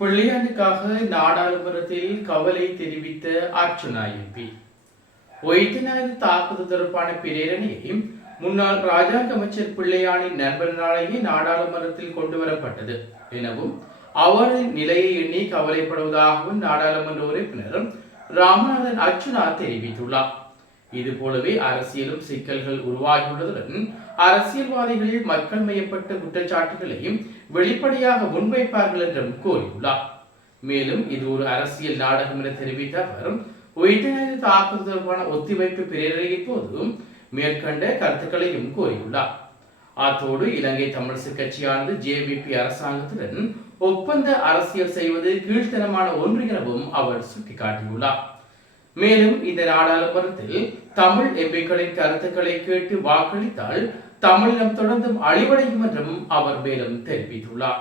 பிள்ளையானுக்காக நாடாளுமன்றத்தில் கவலை தெரிவித்த அர்ச்சுனா எம்பி. ஒயிட்டனாறு தாக்குதல் தொடர்பான பிரேரணையை முன்னாள் ராஜாங்க அமைச்சர் பிள்ளையானின் நண்பனாலேயே நாடாளுமன்றத்தில் கொண்டுவரப்பட்டது எனவும் அவரின் நிலையை எண்ணி கவலைப்படுவதாகவும் நாடாளுமன்ற உறுப்பினர் ராமநாதன் அர்ச்சுனா தெரிவித்துள்ளார். இதுபோலவே அரசியலும் சிக்கல்கள் உருவாகியுள்ளதுடன் அரசியல்வாதிகள் மக்கள் மையப்பட்ட குற்றச்சாட்டுகளையும் வெளிப்படையாக முன்வைப்பார்கள் என்றும் கூறியுள்ளார். மேலும் இது ஒரு அரசியல் நாடகம் என தெரிவித்த அவர் உயிர்த்த தாக்குதல் தொடர்பான ஒத்திவைப்பு பிரேரணையின் போதும் மேற்கண்ட கருத்துக்களையும் கூறியுள்ளார். அத்தோடு இலங்கை தமிழரசு கட்சியானது ஜேவிபி அரசாங்கத்துடன் ஒப்பந்த அரசியல் செய்வது கீழ்த்தனமான ஒன்று எனவும் அவர் சுட்டிக்காட்டியுள்ளார். மேலும் இந்த நாடாளுமன்றத்தில் தமிழ் எம்பிக்களின் கருத்துக்களை கேட்டு வாக்களித்தால் தமிழினம் தொடர்ந்தும் அழிவடையும் என்றும் அவர் மேலும் தெரிவித்துள்ளார்.